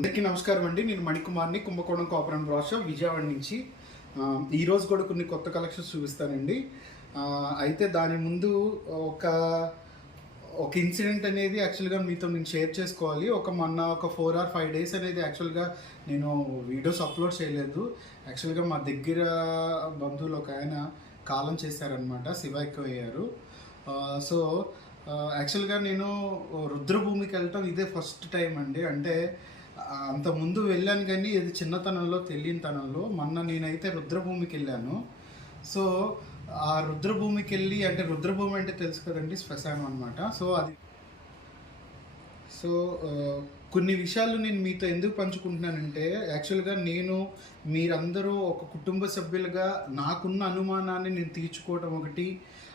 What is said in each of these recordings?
అందరికీ నమస్కారం అండి. నేను మణికుమార్ని కుంభకోణం కోపరం బ్రాష్ విజయవాడ నుంచి. ఈరోజు కూడా కొన్ని కొత్త కలెక్షన్స్ చూపిస్తానండి. అయితే దాని ముందు ఒక ఒక ఇన్సిడెంట్ అనేది యాక్చువల్గా మీతో నేను షేర్ చేసుకోవాలి. ఒక మొన్న ఒక ఫోర్ ఆర్ ఫైవ్ డేస్ అనేది యాక్చువల్గా నేను వీడియోస్ అప్లోడ్ చేయలేదు. యాక్చువల్గా మా దగ్గర బంధువులు ఒక ఆయన కాలం చేశారనమాట శివ ఎక్కువ అయ్యారు సో యాక్చువల్గా నేను రుద్రభూమికి వెళ్ళటం ఇదే ఫస్ట్ టైం అండి. అంటే అంత ముందు వెళ్ళాను కానీ ఇది చిన్నతనంలో తెలియనితనంలో మొన్న నేనైతే రుద్రభూమికి వెళ్ళాను. సో ఆ రుద్రభూమికి వెళ్ళి అంటే రుద్రభూమి అంటే తెలుసు కదండి శ్మశానం అనమాట సో అది సో కొన్ని విషయాలు నేను మీతో ఎందుకు పంచుకుంటున్నానంటే యాక్చువల్గా నేను మీరందరూ ఒక కుటుంబ సభ్యులుగా నాకున్న అనుమానాన్ని నేను తీర్చుకోవడం ఒకటి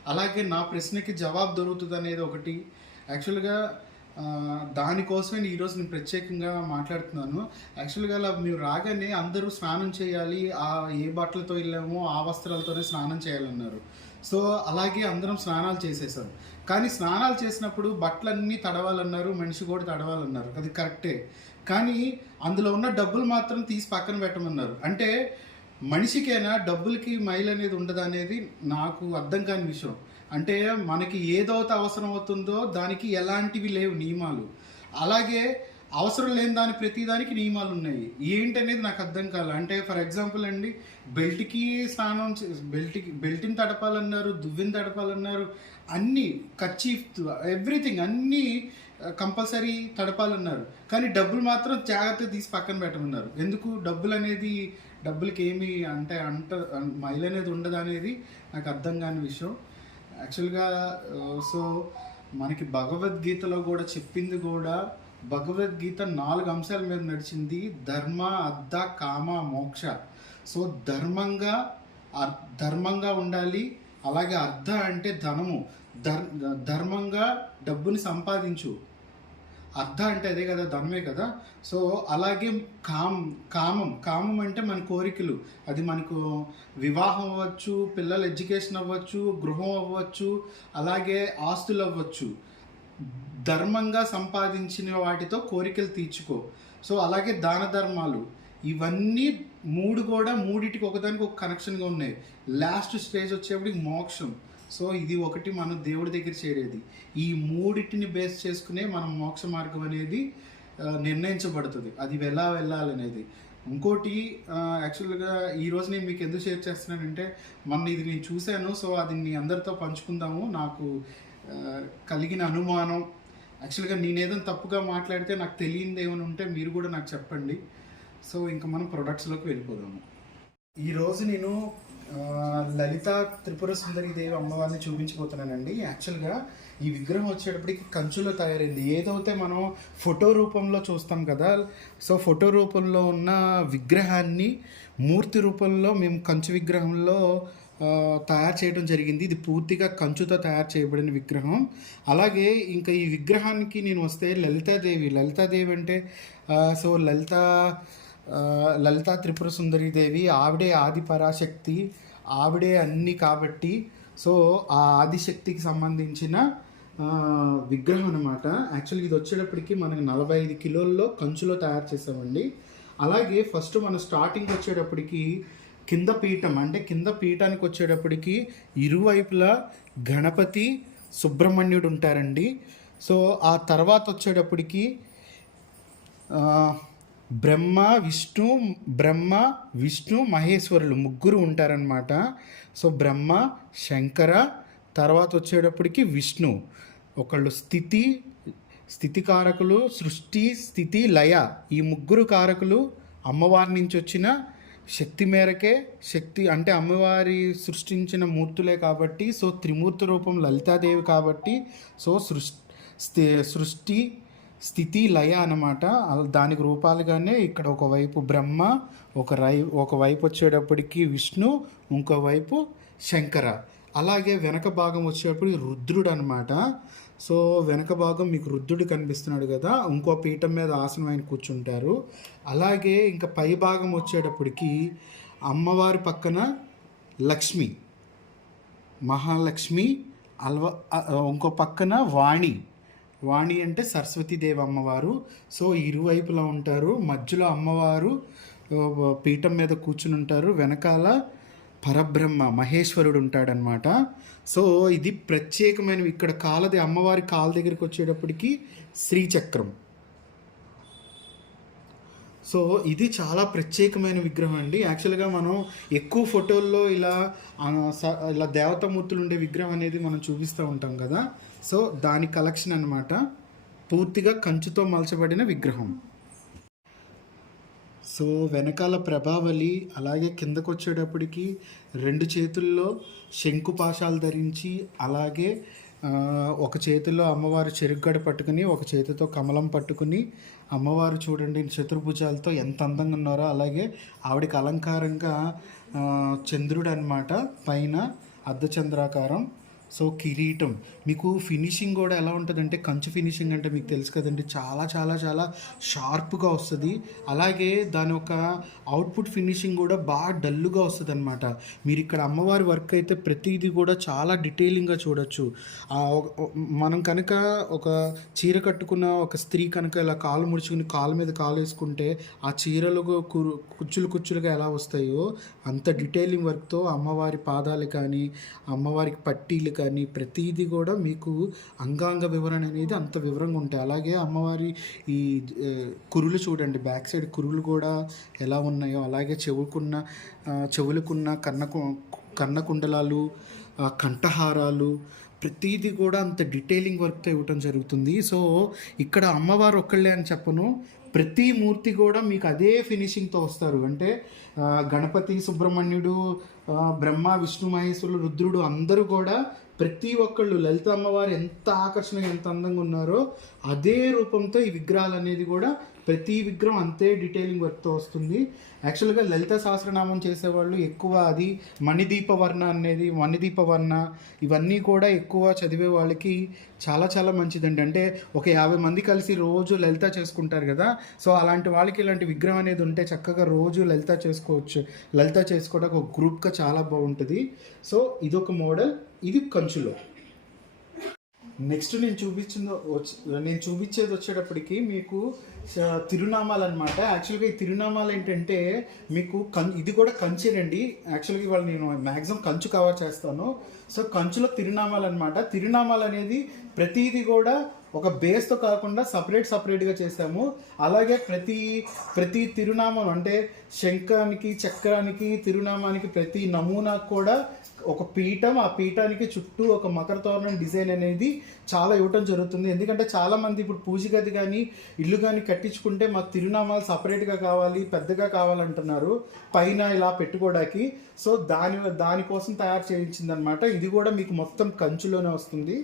అలాగే నా ప్రశ్నకి జవాబు దొరుకుతుంది అనేది ఒకటి. యాక్చువల్గా దానికోసమే నేను ఈరోజు నేను ప్రత్యేకంగా మాట్లాడుతున్నాను. యాక్చువల్గా అలా మీరు రాగానే అందరూ స్నానం చేయాలి ఆ ఏ బట్టలతో వెళ్ళామో ఆ వస్త్రాలతోనే స్నానం చేయాలన్నారు. సో అలాగే అందరం స్నానాలు చేసేసాం. కానీ స్నానాలు చేసినప్పుడు బట్టలన్నీ తడవాలన్నారు మనిషి కూడా తడవాలన్నారు. అది కరెక్టే. కానీ అందులో ఉన్న డబ్బులు మాత్రం తీసి పక్కన పెట్టమన్నారు. అంటే మనిషికైనా డబ్బులకి మైల్ అనేది ఉండదు అనేది నాకు అర్థం కాని విషయం. అంటే మనకి ఏదైతే అవసరం అవుతుందో దానికి ఎలాంటివి లేవు నియమాలు. అలాగే అవసరం లేని దాని ప్రతి దానికి నియమాలు ఉన్నాయి. ఏంటనేది నాకు అర్థం కాలే అంటే ఫర్ ఎగ్జాంపుల్ అండి బెల్ట్కి స్నానం బెల్ట్కి బెల్ట్ని తడపాలన్నారు దువ్విని తడపాలన్నారు అన్నీ కచ్చీఫ్ ఎవ్రీథింగ్ అన్నీ కంపల్సరీ తడపాలన్నారు. కానీ డబ్బులు మాత్రం జాగ్రత్త తీసి పక్కన పెట్టమన్నారు. ఎందుకు? డబ్బులు అనేది డబ్బులకి ఏమి అంటే అంట మైల్ అనేది ఉండదు అనేది నాకు అర్థం కాని విషయం. యాక్చువల్గా సో మనకి భగవద్గీతలో కూడా చెప్పింది కూడా భగవద్గీత నాలుగు అంశాల మీద నడిచింది ధర్మ అర్థ కామ మోక్ష. సో ధర్మంగా అర్- ధర్మంగా ఉండాలి అలాగే అర్థ అంటే ధనము. ధర్ ధర్మంగా డబ్బుని సంపాదించు. అర్థ అంటే అదే కదా ధనమే కదా. సో అలాగే కామ్ కామం. కామం అంటే మన కోరికలు. అది మనకు వివాహం అవ్వచ్చు పిల్లల ఎడ్యుకేషన్ అవ్వచ్చు గృహం అవ్వచ్చు అలాగే ఆస్తులు అవ్వచ్చు. ధర్మంగా సంపాదించిన వాటితో కోరికలు తీర్చుకో. సో అలాగే దాన ధర్మాలు. ఇవన్నీ మూడు కూడా మూడిటికి ఒకదానికి ఒక కనెక్షన్గా ఉన్నాయి. లాస్ట్ స్టేజ్ వచ్చేప్పటికి మోక్షం. సో ఇది ఒకటి మనం దేవుడి దగ్గర చేరేది. ఈ మూడిటిని బేస్ చేసుకునే మనం మోక్ష మార్గం అనేది నిర్ణయించబడుతుంది. అది ఎలా వెళ్ళాలనేది. ఇంకోటి యాక్చువల్గా ఈ రోజు నేను మీకు ఎందుకు షేర్ చేస్తున్నానంటే మొన్న ఇది నేను చూశాను సో అది మీ అందరితో పంచుకుందాము. నాకు కలిగిన అనుమానం. యాక్చువల్గా నేనేదో తప్పుగా మాట్లాడితే నాకు తెలియనిది ఏమైనా ఉంటే మీరు కూడా నాకు చెప్పండి. సో ఇంకా మనం ప్రొడక్ట్స్లోకి వెళ్ళిపోదాము. ఈరోజు నేను లలిత త్రిపుర సుందరి దేవి అమ్మవారిని చూపించబోతున్నానండి. యాక్చువల్గా ఈ విగ్రహం వచ్చేటప్పటికి కంచులో తయారైంది. ఏదైతే మనం ఫోటో రూపంలో చూస్తాం కదా సో ఫోటో రూపంలో ఉన్న విగ్రహాన్ని మూర్తి రూపంలో మేము కంచు విగ్రహంలో తయారు చేయడం జరిగింది. ఇది పూర్తిగా కంచుతో తయారు చేయబడిన విగ్రహం. అలాగే ఇంకా ఈ విగ్రహానికి నేను వస్తే లలితాదేవి. లలితాదేవి అంటే సో లలిత లలితా త్రిపుర సుందరి దేవి ఆవిడే ఆది పరాశక్తి ఆవిడే అన్ని కాబట్టి. సో ఆ ఆదిశక్తికి సంబంధించిన విగ్రహం అనమాట యాక్చువల్గా ఇది వచ్చేటప్పటికి మనకు నలభై ఐదు కిలోల్లో కంచులో తయారు చేసామండి అలాగే ఫస్ట్ మనం స్టార్టింగ్ వచ్చేటప్పటికి కింద పీఠం అంటే కింద పీఠానికి వచ్చేటప్పటికి ఇరువైపులా గణపతి సుబ్రహ్మణ్యుడు ఉంటారండి. సో ఆ తర్వాత వచ్చేటప్పటికి బ్రహ్మ విష్ణు బ్రహ్మ విష్ణు మహేశ్వరులు ముగ్గురు ఉంటారనమాట సో బ్రహ్మ శంకర తర్వాత వచ్చేటప్పటికి విష్ణు. ఒకళ్ళు స్థితి స్థితి కారకులు సృష్టి స్థితి లయ. ఈ ముగ్గురు కారకులు అమ్మవారి నుంచి వచ్చిన శక్తి మేరకే శక్తి అంటే అమ్మవారి సృష్టించిన మూర్తులే కాబట్టి సో త్రిమూర్తి రూపం లలితాదేవి కాబట్టి సో సృష్టి సృష్టి స్థితి లయ అనమాట దానికి రూపాలుగానే ఇక్కడ ఒకవైపు బ్రహ్మ ఒక రై ఒకవైపు వచ్చేటప్పటికి విష్ణు ఇంకోవైపు శంకర. అలాగే వెనక భాగం వచ్చేటప్పుడు రుద్రుడు అనమాట సో వెనక భాగం మీకు రుద్రుడు కనిపిస్తున్నాడు కదా ఇంకో పీఠం మీద ఆసనం ఆయన కూర్చుంటారు. అలాగే ఇంకా పై భాగం వచ్చేటప్పటికి అమ్మవారి పక్కన లక్ష్మి మహాలక్ష్మి అల్వ ఇంకో పక్కన వాణి. వాణి అంటే సరస్వతీదేవి అమ్మవారు. సో ఇరువైపులా ఉంటారు. మధ్యలో అమ్మవారు పీఠం మీద కూర్చుని ఉంటారు. వెనకాల పరబ్రహ్మ మహేశ్వరుడు ఉంటాడనమాట సో ఇది ప్రత్యేకమైనవి. ఇక్కడ కాలది అమ్మవారి కాల దగ్గరికి వచ్చేటప్పటికి శ్రీచక్రం. సో ఇది చాలా ప్రత్యేకమైన విగ్రహం అండి. యాక్చువల్గా మనం ఎక్కువ ఫోటోల్లో ఇలా స- ఇలా దేవతామూర్తులు ఉండే విగ్రహం అనేది మనం చూపిస్తూ ఉంటాం కదా. సో దాని కలెక్షన్ అనమాట పూర్తిగా కంచుతో మలచబడిన విగ్రహం. సో వెనకాల ప్రభావలి అలాగే కిందకు వచ్చేటప్పటికి రెండు చేతుల్లో శంకుపాశాలు ధరించి అలాగే ఒక చేతిలో అమ్మవారు చెరుగ్గడ పట్టుకుని ఒక చేతితో కమలం పట్టుకుని అమ్మవారు చూడండి చతుర్భుజాలతో ఎంత అందంగా ఉన్నారో అలాగే ఆవిడకి అలంకారంగా చంద్రుడు అన్నమాట పైన అర్ధచంద్రాకారం. సో కిరీటం. మీకు ఫినిషింగ్ కూడా ఎలా ఉంటుందంటే కంచు ఫినిషింగ్ అంటే మీకు తెలుసు కదండి చాలా చాలా చాలా షార్ప్గా వస్తుంది. అలాగే దాని యొక్క అవుట్పుట్ ఫినిషింగ్ కూడా బాగా డల్లుగా వస్తుంది అనమాట మీరు ఇక్కడ అమ్మవారి వర్క్ అయితే ప్రతిదీ కూడా చాలా డీటెయిలింగ్గా చూడొచ్చు. మనం కనుక ఒక చీర కట్టుకున్న ఒక స్త్రీ కనుక ఇలా కాలు ముడుచుకుని కాలు మీద కాలు వేసుకుంటే ఆ చీరలు కుచ్చులు కుచ్చులుగా ఎలా వస్తాయో అంత డీటెయిలింగ్ వర్క్తో అమ్మవారి పాదాలు కానీ అమ్మవారికి పట్టీలు కానీ ప్రతిదీ కూడా మీకు అంగాంగ వివరణ అనేది అంత వివరంగా ఉంటాయి. అలాగే అమ్మవారి ఈ కురులు చూడండి. బ్యాక్ సైడ్ కురులు కూడా ఎలా ఉన్నాయో అలాగే చెవుకున్న ఆ, చెవులకున్న కన్న కన్నకుండలాలు కుండలాలు కంఠహారాలు ప్రతిదీ కూడా అంత డీటెయిలింగ్ వర్క్తో ఇవ్వటం జరుగుతుంది. సో ఇక్కడ అమ్మవారు ఒక్కళ్ళే అని చెప్పను. ప్రతి మూర్తి కూడా మీకు అదే ఫినిషింగ్తో వస్తారు. అంటే గణపతి సుబ్రహ్మణ్యుడు బ్రహ్మ విష్ణు మహేశ్వరులు రుద్రుడు అందరూ కూడా ప్రతి ఒక్కళ్ళు లలిత అమ్మవారు ఎంత ఆకర్షణగా ఎంత అందంగా ఉన్నారో అదే రూపంతో ఈ విగ్రహాలు అనేది కూడా ప్రతి విగ్రహం అంతే డీటెయిలింగ్ వర్క్తో వస్తుంది. యాక్చువల్గా లలిత సహస్రనామం చేసేవాళ్ళు ఎక్కువ అది మణిదీప వర్ణ అనేది మణిదీప వర్ణ ఇవన్నీ కూడా ఎక్కువ చదివే వాళ్ళకి చాలా చాలా మంచిదండి. అంటే ఒక యాభై మంది కలిసి రోజు లలిత చేసుకుంటారు కదా సో అలాంటి వాళ్ళకి ఇలాంటి విగ్రహం అనేది ఉంటే చక్కగా రోజు లలిత చేసుకోవచ్చు. లలిత చేసుకోవడానికి ఒక గ్రూప్గా చాలా బాగుంటుంది. సో ఇదొక మోడల్. ఇది కంచులో. నెక్స్ట్ నేను చూపించింది నేను చూపించేది వచ్చేటప్పటికి మీకు తిరునామాలు అనమాట యాక్చువల్గా ఈ తిరునామాలు ఏంటంటే మీకు కం ఇది కూడా కంచేనండి. యాక్చువల్గా ఇవాళ నేను మ్యాక్సిమం కంచు కవర్ చేస్తాను. సో కంచులో తిరునామాలు అనమాట తిరునామాలు అనేది ప్రతిదీ కూడా ఒక బేస్తో కాకుండా సపరేట్ సపరేట్గా చేసాము. అలాగే ప్రతి ప్రతి తిరునామం అంటే శంఖానికి చక్రానికి తిరునామానికి ప్రతి నమూనాకు కూడా ఒక పీఠం ఆ పీఠానికి చుట్టూ ఒక మకర తోరణం డిజైన్ అనేది చాలా ఇవ్వటం జరుగుతుంది. ఎందుకంటే చాలామంది ఇప్పుడు పూజ గది కానీ ఇల్లు కానీ కట్టించుకుంటే మాకు తిరునామాలు సపరేట్గా కావాలి పెద్దగా కావాలంటున్నారు. పైన ఇలా పెట్టుకోవడానికి. సో దాని దానికోసం తయారు చేయించిందనమాట ఇది కూడా మీకు మొత్తం కంచులోనే వస్తుంది.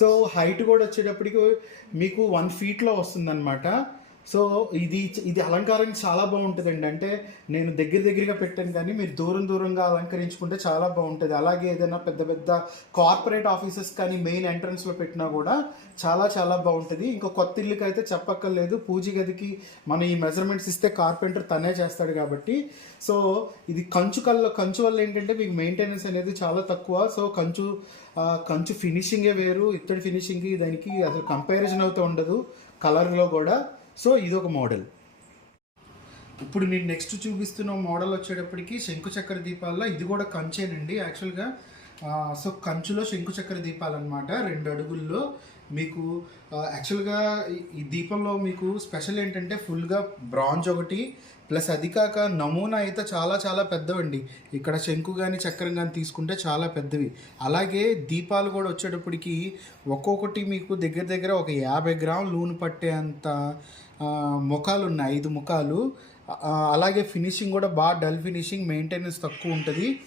సో హైట్ కూడా వచ్చేటప్పటికి మీకు వన్ ఫీట్లో వస్తుందన్నమాట. సో ఇది ఇది అలంకారం చాలా బాగుంటుందండి. అంటే నేను దగ్గర దగ్గరగా పెట్టాను కానీ మీరు దూరం దూరంగా అలంకరించుకుంటే చాలా బాగుంటుంది. అలాగే ఏదైనా పెద్ద పెద్ద కార్పొరేట్ ఆఫీసెస్ కానీ మెయిన్ ఎంట్రన్స్లో పెట్టినా కూడా చాలా చాలా బాగుంటుంది. ఇంకా కొత్త ఇల్లుకి అయితే చెప్పక్కర్లేదు. పూజ గదికి మనం ఈ మెజర్మెంట్స్ ఇస్తే కార్పెంటర్ తనే చేస్తాడు కాబట్టి. సో ఇది కంచు కల్ల కంచు వల్ల ఏంటంటే మీకు మెయింటెనెన్స్ అనేది చాలా తక్కువ. సో కంచు కంచు ఫినిషింగే వేరు. ఇత్తడి ఫినిషింగ్ దానికి అసలు కంపారిజన్ అవుతూ ఉండదు. కలర్లో కూడా. సో ఇదొక మోడల్. ఇప్పుడు నేను నెక్స్ట్ చూపిస్తున్న మోడల్ వచ్చేటప్పటికి శంకు చక్ర దీపాల్లో ఇది కూడా కంచేనండి. యాక్చువల్గా సో కంచులో శంకు చక్ర దీపాలు అనమాట రెండు అడుగుల్లో. మీకు యాక్చువల్గా ఈ- దీపంలో మీకు స్పెషల్ ఏంటంటే ఫుల్గా బ్రాంజ్ ఒకటి ప్లస్ అది కాక నమూనా అయితే చాలా చాలా పెద్దవండి. ఇక్కడ శంకు కానీ చక్రం కానీ తీసుకుంటే చాలా పెద్దవి. అలాగే దీపాలు కూడా వచ్చేటప్పటికి ఒక్కొక్కటి మీకు దగ్గర దగ్గర ఒక యాభై గ్రాములు నూనె పట్టేంత ముఖాలు ఉన్నాయి. ఐదు ముఖాలు. అలాగే ఫినిషింగ్ కూడా బాగా డల్ ఫినిషింగ్ మెయింటెనెన్స్ తక్కువ ఉంటుంది.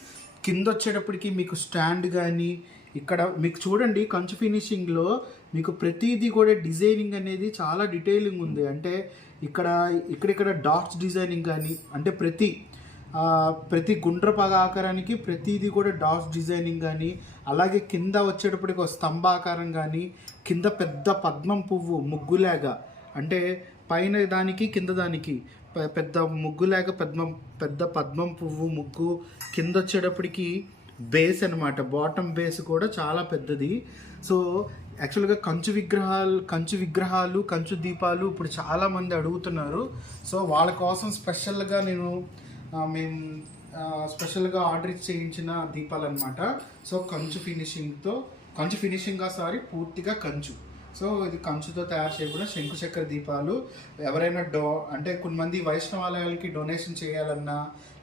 కింద వచ్చేటప్పటికి మీకు స్టాండ్ కానీ ఇక్కడ మీకు చూడండి కంచు ఫినిషింగ్లో మీకు ప్రతిదీ కూడా డిజైనింగ్ అనేది చాలా డీటెయిలింగ్ ఉంది. అంటే ఇక్కడ ఇక్కడిక్కడ డాట్స్ డిజైనింగ్ కానీ అంటే ప్రతి ప్రతి గుండ్రపగ ఆకారానికి ప్రతిదీ కూడా డాట్స్ డిజైనింగ్ కానీ అలాగే కింద వచ్చేటప్పటికి ఒక స్తంభాకారం కానీ కింద పెద్ద పద్మం పువ్వు ముగ్గులాగా అంటే పైన దానికి కింద దానికి పెద్ద ముగ్గులాగా పద్మం పెద్ద పద్మం పువ్వు ముగ్గు కింద వచ్చేటప్పటికి బేస్ అనమాట బాటమ్ బేస్ కూడా చాలా పెద్దది. సో యాక్చువల్గా కంచు విగ్రహాలు కంచు విగ్రహాలు కంచు దీపాలు ఇప్పుడు చాలామంది అడుగుతున్నారు. సో వాళ్ళ కోసం స్పెషల్గా నేను మేము స్పెషల్గా ఆర్డర్ చేయించిన దీపాలు అనమాట సో కంచు ఫినిషింగ్తో కంచు ఫినిషింగ్గా సారీ పూర్తిగా కంచు. సో ఇది కంచుతో తయారు చేయబడిన శంకు దీపాలు. ఎవరైనా డో అంటే కొంతమంది వైష్ణవాలయాలకి డొనేషన్ చేయాలన్నా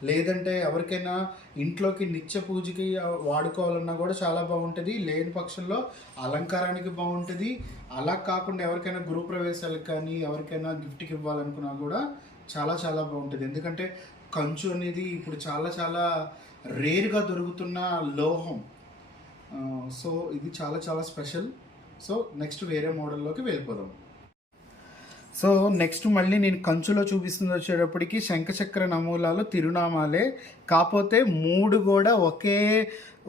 లేదంటే ఎవరికైనా ఇంట్లోకి నిత్య పూజకి వాడుకోవాలన్నా కూడా చాలా బాగుంటుంది. లేని పక్షంలో అలంకారానికి బాగుంటుంది. అలా కాకుండా ఎవరికైనా గృహప్రవేశాలకు కానీ ఎవరికైనా గిఫ్ట్కి ఇవ్వాలనుకున్నా కూడా చాలా చాలా బాగుంటుంది. ఎందుకంటే కంచు అనేది ఇప్పుడు చాలా చాలా రేర్గా దొరుకుతున్న లోహం. సో ఇది చాలా చాలా స్పెషల్. సో నెక్స్ట్ వేరే మోడల్లోకి వెళ్ళిపోదాం. సో నెక్స్ట్ మళ్ళీ నేను కంచులో చూపిస్తుంది వచ్చేటప్పటికి శంఖచక్ర నమూనాలు తిరునామాలే. కాకపోతే మూడు కూడా ఒకే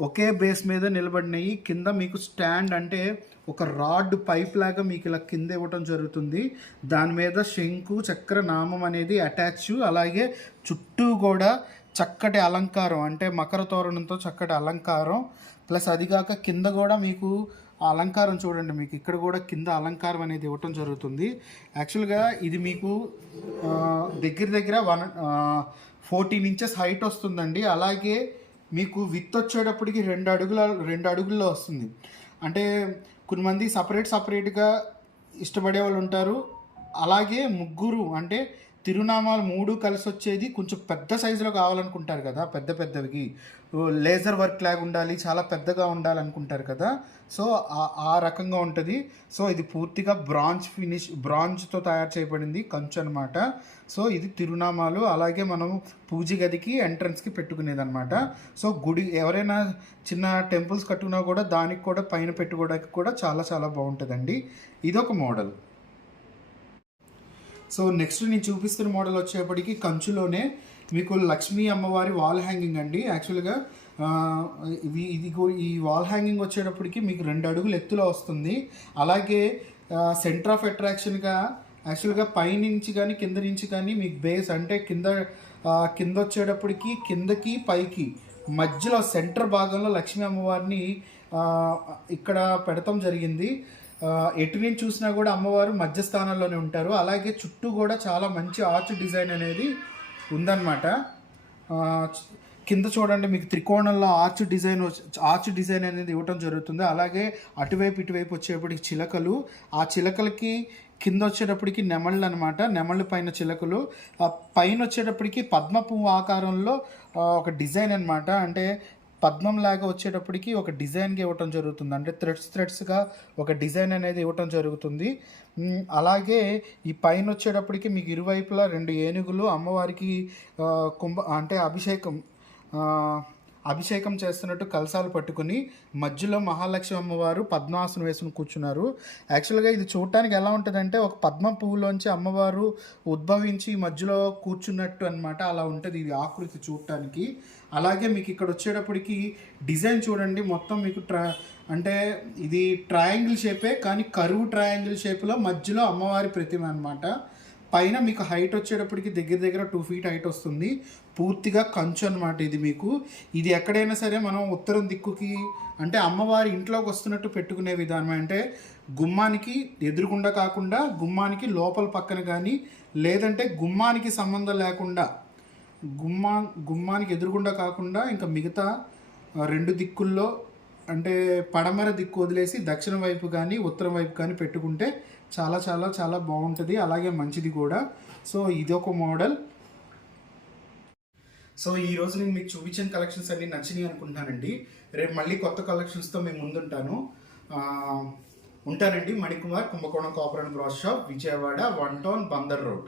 ఒకే బేస్ మీద నిలబడినాయి. కింద మీకు స్టాండ్ అంటే ఒక రాడ్ పైప్ లాగా మీకు ఇలా కింద ఇవ్వటం జరుగుతుంది. దాని మీద శంకు చక్ర నామం అనేది అటాచ్. అలాగే చుట్టూ కూడా చక్కటి అలంకారం అంటే మకర తోరణంతో చక్కటి అలంకారం. ప్లస్ అది కాక కింద కూడా మీకు ఆ అలంకారం చూడండి మీకు ఇక్కడ కూడా కింద అలంకారం అనేది ఇవ్వటం జరుగుతుంది. యాక్చువల్గా ఇది మీకు దగ్గర దగ్గర వన్ ఫోర్టీన్ ఇంచెస్ హైట్ వస్తుందండి. అలాగే మీకు విత్ వచ్చేటప్పటికి రెండు అడుగుల రెండు అడుగుల్లో వస్తుంది. అంటే కొంతమంది సపరేట్ సపరేట్గా ఇష్టపడే వాళ్ళు ఉంటారు. అలాగే ముగ్గురు అంటే తిరునామాలు మూడు కలిసి వచ్చేది కొంచెం పెద్ద సైజులో కావాలనుకుంటారు కదా పెద్ద పెద్దవి. లేజర్ వర్క్ లాగా ఉండాలి చాలా పెద్దగా ఉండాలనుకుంటారు కదా. సో ఆ- రకంగా ఉంటుంది. సో ఇది పూర్తిగా బ్రాంజ్ ఫినిష్ బ్రాంజ్తో తయారు చేయబడింది కంచు అనమాట సో ఇది తిరునామాలు అలాగే మనం పూజ గదికి ఎంట్రన్స్కి పెట్టుకునేది అనమాట సో గుడి ఎవరైనా చిన్న టెంపుల్స్ కట్టుకున్నా కూడా దానికి కూడా పైన పెట్టుకోవడానికి కూడా చాలా చాలా బాగుంటుందండి. ఇదొక మోడల్ సో నెక్స్ట్ నేను చూపిస్తున్న మోడల్ వచ్చేప్పటికి కంచులోనే మీకు లక్ష్మీ అమ్మవారి వాల్ హ్యాంగింగ్ అండి. యాక్చువల్గా ఇది ఇది ఈ వాల్ హ్యాంగింగ్ వచ్చేటప్పటికి మీకు రెండు అడుగులు ఎత్తులో వస్తుంది. అలాగే సెంటర్ ఆఫ్ అట్రాక్షన్గా యాక్చువల్గా పైనుంచి కానీ కింద నుంచి కానీ మీకు బేస్ అంటే కింద కింద వచ్చేటప్పటికి కిందకి పైకి మధ్యలో సెంటర్ భాగంలో లక్ష్మీ అమ్మవారిని ఇక్కడ పెడతాం జరిగింది. ఎటు నుంచి చూసినా కూడా అమ్మవారు మధ్య స్థానంలోనే ఉంటారు. అలాగే చుట్టూ కూడా చాలా మంచి ఆర్చ్ డిజైన్ అనేది ఉందన్నమాట. కింద చూడండి మీకు త్రికోణంలో ఆర్చ్ డిజైన్ ఆర్చ్ డిజైన్ అనేది ఇవ్వటం జరుగుతుంది. అలాగే అటువైపు ఇటువైపు వచ్చేప్పటికి చిలకలు. ఆ చిలకలకి కింద వచ్చేటప్పటికి నెమళ్ళు అనమాట నెమళ్ళు పైన చిలకలు. ఆ పైన వచ్చేటప్పటికి పద్మ పువ్వు ఆకారంలో ఒక డిజైన్ అనమాట అంటే పద్మం లాగా వచ్చేటప్పటికి ఒక డిజైన్గా ఇవ్వటం జరుగుతుంది. అంటే థ్రెడ్స్ థ్రెడ్స్గా ఒక డిజైన్ అనేది ఇవ్వటం జరుగుతుంది. అలాగే ఈ పైన వచ్చేటప్పటికి మీకు ఇరువైపులా రెండు ఏనుగులు అమ్మవారికి కుంభ అంటే అభిషేకం అభిషేకం చేస్తున్నట్టు కలసాలు పట్టుకుని మధ్యలో మహాలక్ష్మి అమ్మవారు పద్మాసనం వేసుకుని కూర్చున్నారు. యాక్చువల్గా ఇది చూడటానికి ఎలా ఉంటుందంటే ఒక పద్మ పువ్వులోంచి అమ్మవారు ఉద్భవించి మధ్యలో కూర్చున్నట్టు అనమాట అలా ఉంటుంది ఇది ఆకృతి చూడటానికి. అలాగే మీకు ఇక్కడ వచ్చేటప్పటికి డిజైన్ చూడండి మొత్తం మీకు ట్రా అంటే ఇది ట్రయాంగిల్ షేపే కానీ కరువు ట్రయాంగిల్ షేప్లో మధ్యలో అమ్మవారి ప్రతిమ అన్నమాట. పైన మీకు హైట్ వచ్చేటప్పటికి దగ్గర దగ్గర టూ ఫీట్ హైట్ వస్తుంది. పూర్తిగా కంచు అనమాట ఇది మీకు. ఇది ఎక్కడైనా సరే మనం ఉత్తరం దిక్కుకి అంటే అమ్మవారి ఇంట్లోకి వస్తున్నట్టు పెట్టుకునే విధానం. అంటే గుమ్మానికి ఎదురుగుండా కాకుండా గుమ్మానికి లోపల పక్కన కానీ లేదంటే గుమ్మానికి సంబంధం లేకుండా గుమ్మా గుమ్మానికి ఎదురుగుండా కాకుండా ఇంకా మిగతా రెండు దిక్కుల్లో అంటే పడమర దిక్కు వదిలేసి దక్షిణ వైపు కానీ ఉత్తరం వైపు కానీ పెట్టుకుంటే చాలా చాలా చాలా బాగుంటుంది. అలాగే మంచిది కూడా. సో ఇది ఒక మోడల్. సో ఈ రోజు నేను మీకు చూపించిన కలెక్షన్స్ అన్ని నచ్చినాయి అనుకుంటున్నానండి. రేపు మళ్ళీ కొత్త కలెక్షన్స్తో మేము ముందుంటాను. ఉంటానండి. Manikumar Kumbakonam copper and cross shop Vijayawada one town Bandar road.